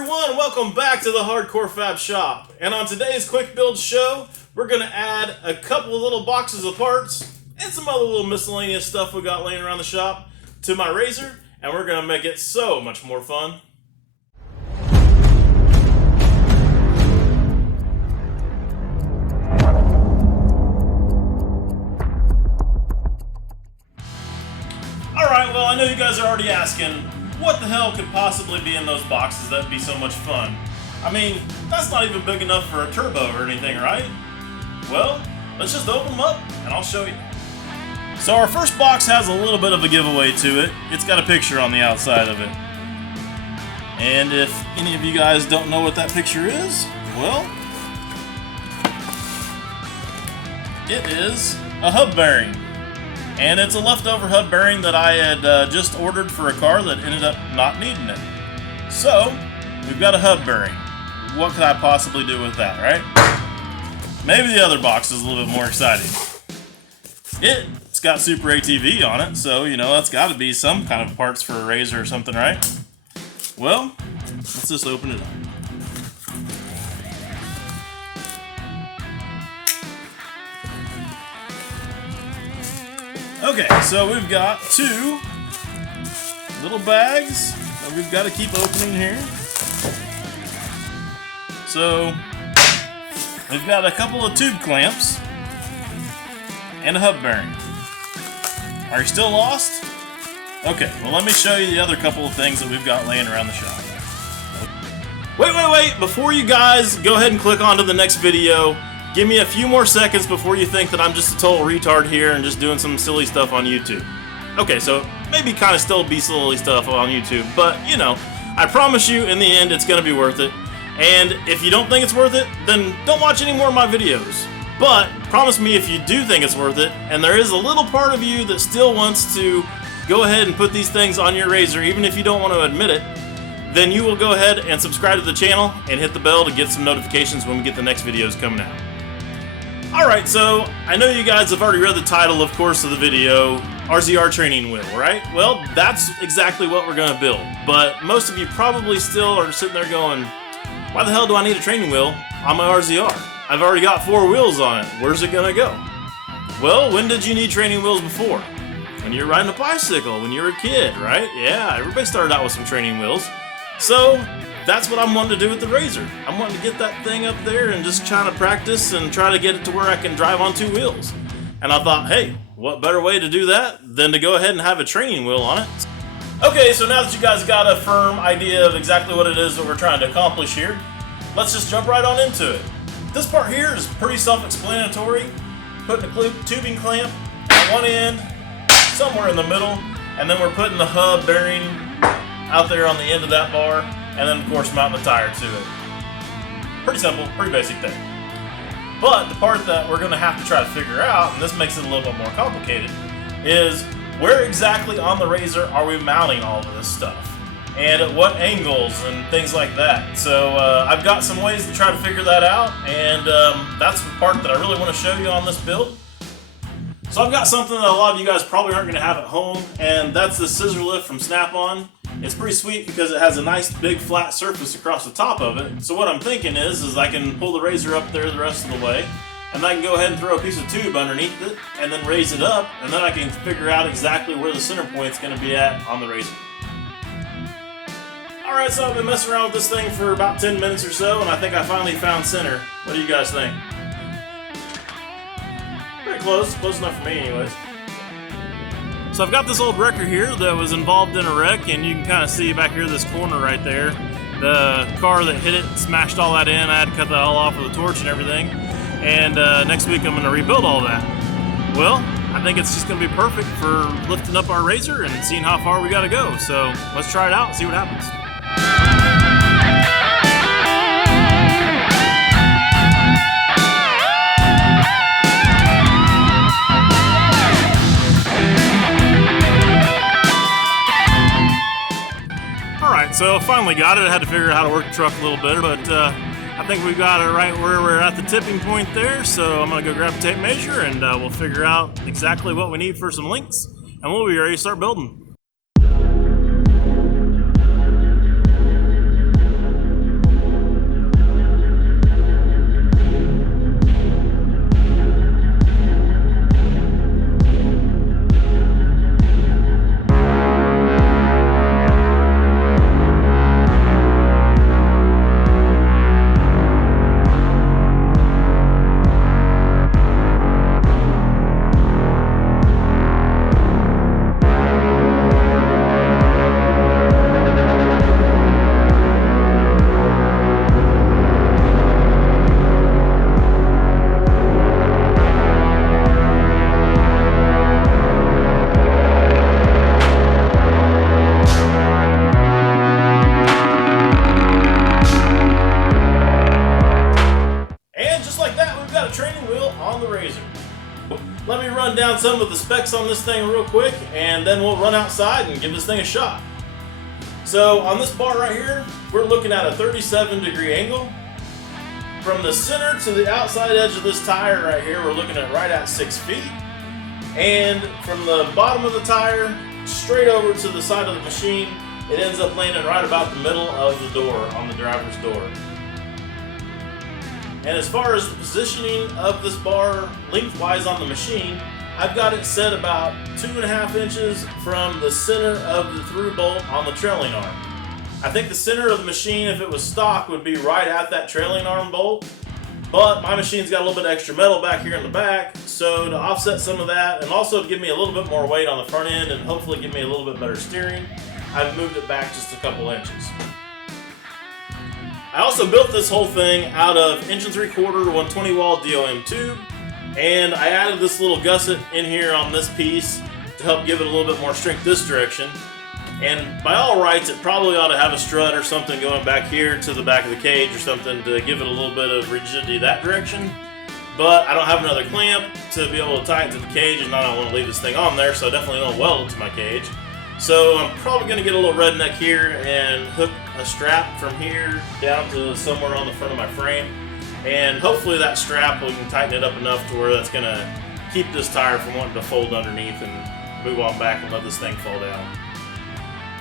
everyone, welcome back to the Hardcore Fab Shop. And on today's quick build show, we're going to add a couple of little boxes of parts and some other little miscellaneous stuff we got laying around the shop to my RZR, and we're going to make it so much more fun. Alright, well I know you guys are already asking, what the hell could possibly be in those boxes that'd be so much fun? I mean, that's not even big enough for a turbo or anything, right? Well, let's just open them up and I'll show you. So our first box has a little bit of a giveaway to it. It's got a picture on the outside of it. And if any of you guys don't know what that picture is, well, it is a hub bearing. And it's a leftover hub bearing that I had just ordered for a car that ended up not needing it. So, we've got a hub bearing. What could I possibly do with that, right? Maybe the other box is a little bit more exciting. It's got Super ATV on it, so, you know, that's got to be some kind of parts for a RZR or something, right? Well, let's just open it up. Okay, so we've got two little bags that we've got to keep opening here. So we've got a couple of tube clamps and a hub bearing. Are you still lost? Okay, well let me show you the other couple of things that we've got laying around the shop. Wait, before you guys go ahead and click on to the next video, give me a few more seconds before you think that I'm just a total retard here and just doing some silly stuff on YouTube. Okay, so maybe kind of still be silly stuff on YouTube, but you know, I promise you in the end it's going to be worth it. And if you don't think it's worth it, then don't watch any more of my videos. But promise me if you do think it's worth it, and there is a little part of you that still wants to go ahead and put these things on your RZR, even if you don't want to admit it, then you will go ahead and subscribe to the channel and hit the bell to get some notifications when we get the next videos coming out. Alright, so I know you guys have already read the title, of course, of the video, RZR training wheel, right? Well, that's exactly what we're going to build, but most of you probably still are sitting there going, why the hell do I need a training wheel on my RZR? I've already got 4 wheels on it, where's it going to go? Well, when did you need training wheels before? When you were riding a bicycle, when you were a kid, right? Yeah, everybody started out with some training wheels. So, that's what I'm wanting to do with the RZR. I'm wanting to get that thing up there and just trying to practice and try to get it to where I can drive on 2 wheels. And I thought, hey, what better way to do that than to go ahead and have a training wheel on it? Okay, so now that you guys got a firm idea of exactly what it is that we're trying to accomplish here, let's just jump right on into it. This part here is pretty self-explanatory. Putting a tubing clamp at one end, somewhere in the middle, and then we're putting the hub bearing out there on the end of that bar, and then of course mounting the tire to it. Pretty simple, pretty basic thing. But the part that we're going to have to try to figure out, and this makes it a little bit more complicated, is where exactly on the RZR are we mounting all of this stuff? And at what angles and things like that. So I've got some ways to try to figure that out, and that's the part that I really want to show you on this build. So I've got something that a lot of you guys probably aren't going to have at home, and that's the scissor lift from Snap-on. It's pretty sweet because it has a nice big flat surface across the top of it. So what I'm thinking is I can pull the RZR up there the rest of the way, and I can go ahead and throw a piece of tube underneath it, and then raise it up, and then I can figure out exactly where the center point's going to be at on the RZR. Alright, so I've been messing around with this thing for about 10 minutes or so, and I think I finally found center. What do you guys think? Pretty close enough for me anyways. So I've got this old wrecker here that was involved in a wreck, and you can kind of see back here this corner right there. The car that hit it smashed all that in. I had to cut that all off with a torch and everything. And next week I'm going to rebuild all that. Well, I think it's just going to be perfect for lifting up our RZR and seeing how far we got to go. So let's try it out and see what happens. So finally got it. I had to figure out how to work the truck a little bit, but I think we got it right where we're at the tipping point there. So I'm gonna go grab a tape measure and we'll figure out exactly what we need for some links, and we'll be ready to start building. down some of the specs on this thing real quick, and then we'll run outside and give this thing a shot. So on this bar right here, we're looking at a 37-degree angle. From the center to the outside edge of this tire right here, we're looking at right at 6 feet. And from the bottom of the tire, straight over to the side of the machine, it ends up landing right about the middle of the door, on the driver's door. And as far as the positioning of this bar lengthwise on the machine, I've got it set about 2.5 inches from the center of the through bolt on the trailing arm. I think the center of the machine, if it was stock, would be right at that trailing arm bolt. But my machine's got a little bit extra metal back here in the back, so to offset some of that, and also to give me a little bit more weight on the front end and hopefully give me a little bit better steering, I've moved it back just a couple inches. I also built this whole thing out of 1 3/4 120 wall DOM tube, and I added this little gusset in here on this piece to help give it a little bit more strength this direction. And by all rights, it probably ought to have a strut or something going back here to the back of the cage or something to give it a little bit of rigidity that direction. But I don't have another clamp to be able to tie it to the cage, and I don't want to leave this thing on there, so I definitely don't weld it to my cage. So I'm probably going to get a little redneck here and hook a strap from here down to somewhere on the front of my frame. And hopefully that strap, we can tighten it up enough to where that's going to keep this tire from wanting to fold underneath and move on back and let this thing fall down.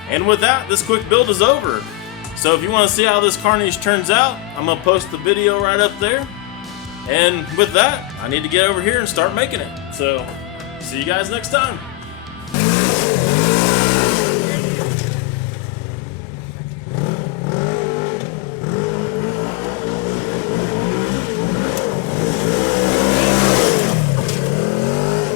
And with that, this quick build is over. So if you want to see how this carnage turns out, I'm going to post the video right up there. And with that, I need to get over here and start making it. So see you guys next time.